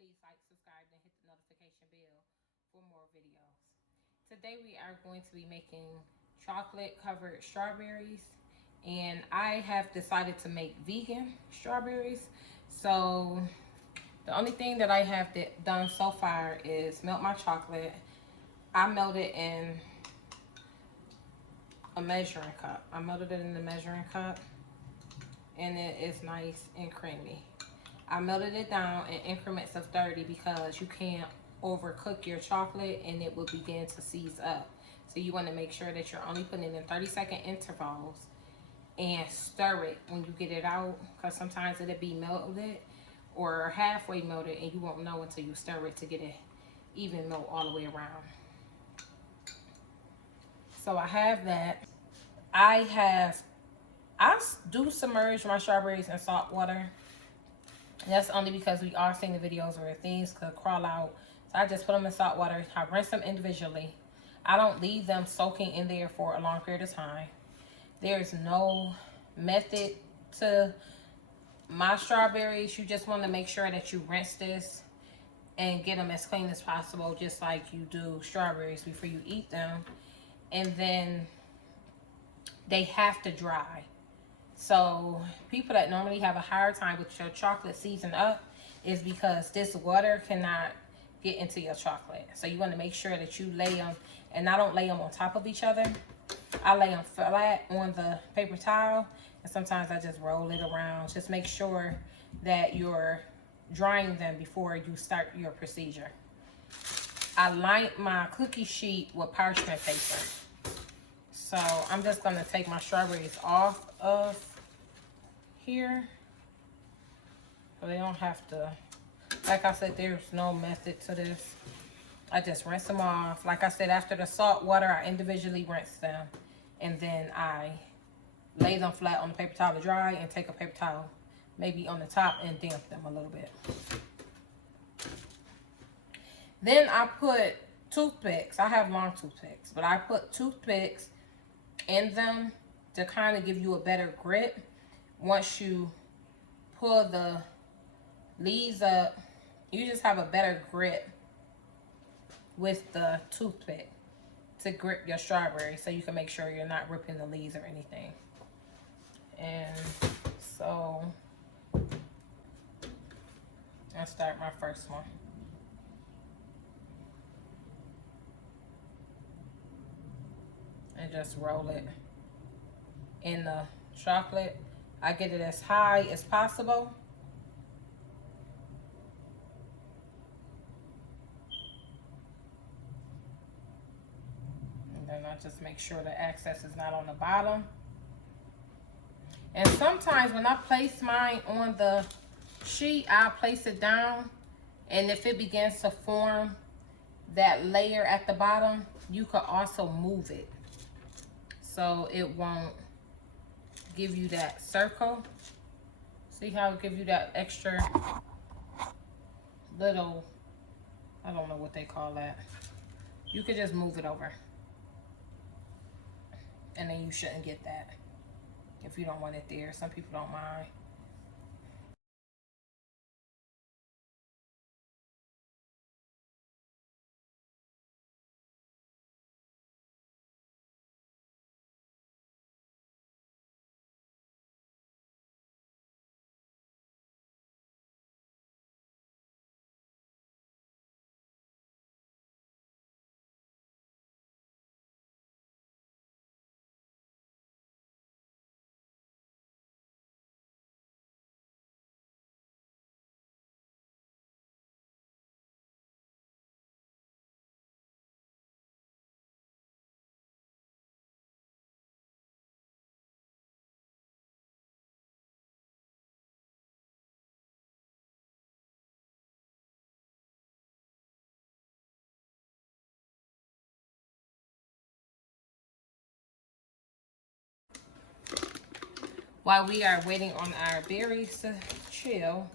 please like, subscribe, and hit the notification bell for more videos. Today we are going to be making chocolate covered strawberries, and I have decided to make vegan strawberries. So the only thing that I have done so far is melt my chocolate. I melted in a measuring cup. I melted it in the measuring cup, and it is nice and creamy. I melted it down in increments of 30 because you can't overcook your chocolate and it will begin to seize up. So you want to make sure that you're only putting it in 30-second intervals and stir it when you get it out, because sometimes it'll be melted or halfway melted and you won't know until you stir it to get it even melt all the way around. So I have that. I do submerge my strawberries in salt water. That's only because we are seeing the videos where things could crawl out. So I just put them in salt water. I rinse them individually. I don't leave them soaking in there for a long period of time. There's no method to my strawberries. You just want to make sure that you rinse this and get them as clean as possible, just like you do strawberries before you eat them. And then they have to dry. So people that normally have a hard time with your chocolate season up is because this water cannot get into your chocolate. So you want to make sure that you lay them, and I don't lay them on top of each other. I lay them flat on the paper towel, and sometimes I just roll it around. Just make sure that you're drying them before you start your procedure. I line my cookie sheet with parchment paper. So I'm just going to take my strawberries off of here. So they don't have to, like I said, there's no method to this. I just rinse them off. Like I said, after the salt water, I individually rinse them. And then I lay them flat on the paper towel to dry and take a paper towel maybe on the top and damp them a little bit. Then I put toothpicks. I have long toothpicks, but I put toothpicks in them to kind of give you a better grip. Once you pull the leaves up, you just have a better grip with the toothpick to grip your strawberry, so you can make sure you're not ripping the leaves or anything. And so I'll start my first one. And just roll it in the chocolate. I get it as high as possible. And then I just make sure the excess is not on the bottom. And sometimes when I place mine on the sheet, I'll place it down. And if it begins to form that layer at the bottom, you could also move it, so it won't give you that circle. See how it gives you that extra little, I don't know what they call that. You could just move it over, and then you shouldn't get that if you don't want it there. Some people don't mind. While we are waiting on our berries to chill,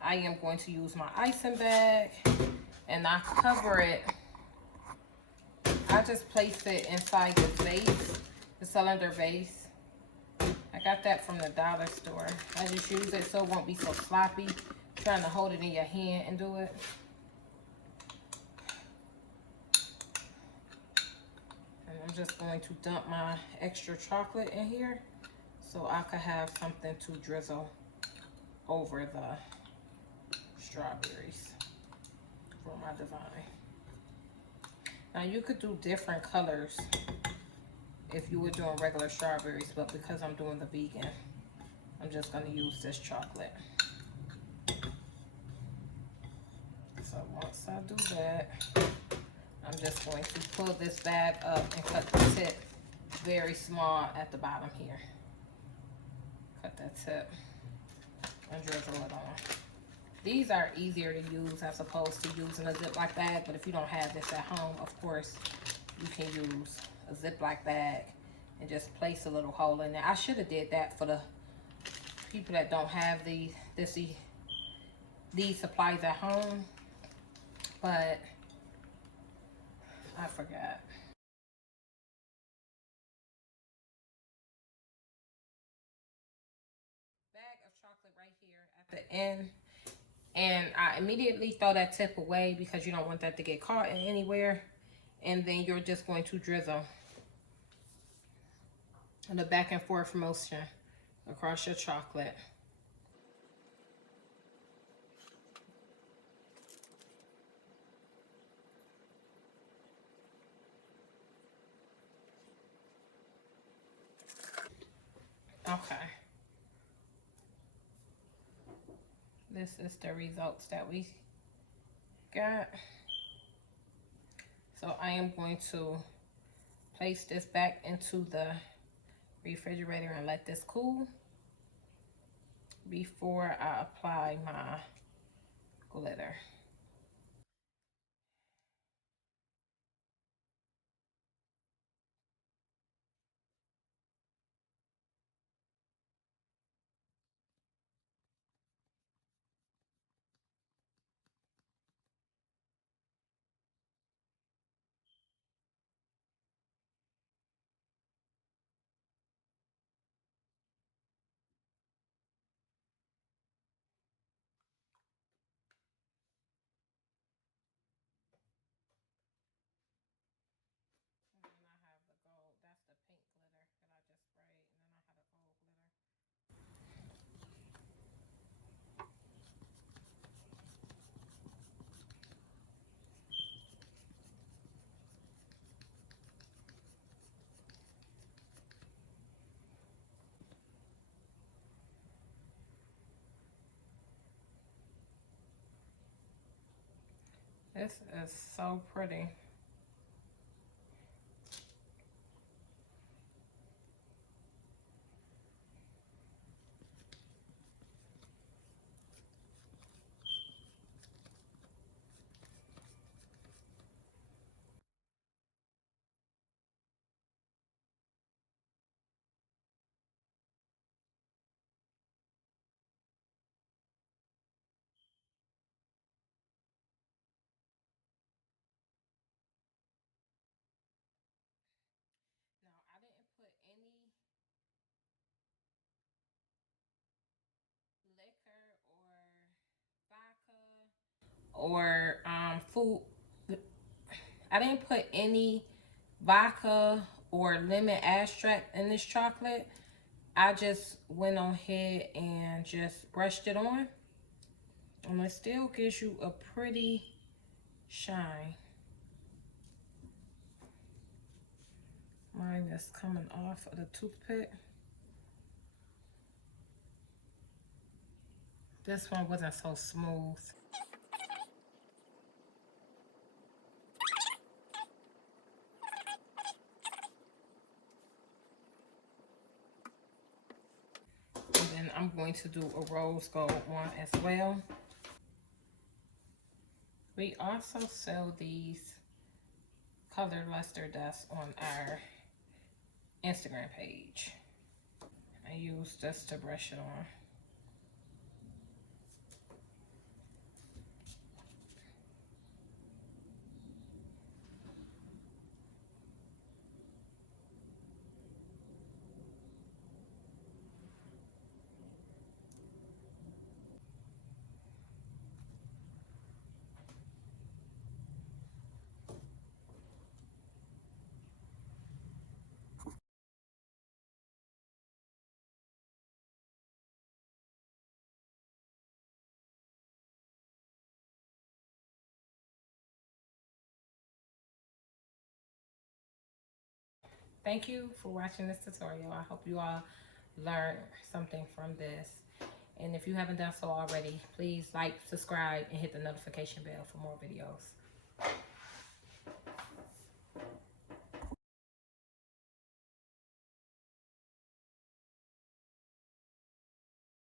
I am going to use my icing bag, and I cover it. I just place it inside the vase, the cylinder vase. I got that from the dollar store. I just use it so it won't be so sloppy trying to hold it in your hand and do it. And I'm just going to dump my extra chocolate in here so I could have something to drizzle over the strawberries for my design. Now you could do different colors if you were doing regular strawberries, but because I'm doing the vegan, I'm just going to use this chocolate. So once I do that, I'm just going to pull this bag up and cut the tip very small at the bottom here. Cut that tip and drizzle it on. These are easier to use as opposed to using a Ziploc bag, but if you don't have this at home, of course, you can use a Ziploc bag and just place a little hole in there. I should have did that for the people that don't have these supplies at home, but I forgot. Bag of chocolate right here at the end. And I immediately throw that tip away because you don't want that to get caught in anywhere. And then you're just going to drizzle the back and forth motion across your chocolate. Okay. This is the results that we got. So I am going to place this back into the refrigerator and let this cool before I apply my glitter. And then I have the gold. That's the pink glitter that I just sprayed. And then I have the gold glitter. This is so pretty. Now, I didn't put any liquor or vodka or food. I didn't put any vodka or lemon extract in this chocolate. I just went on ahead and just brushed it on. And it still gives you a pretty shine. Mine is coming off of the toothpick. This one wasn't so smooth. And then I'm going to do a rose gold one as well. We also sell these colored luster dust on our Instagram page. I use this to brush it on. thank you for watching this tutorial. I hope you all learned something from this. And if you haven't done so already, please like, subscribe, and hit the notification bell for more videos.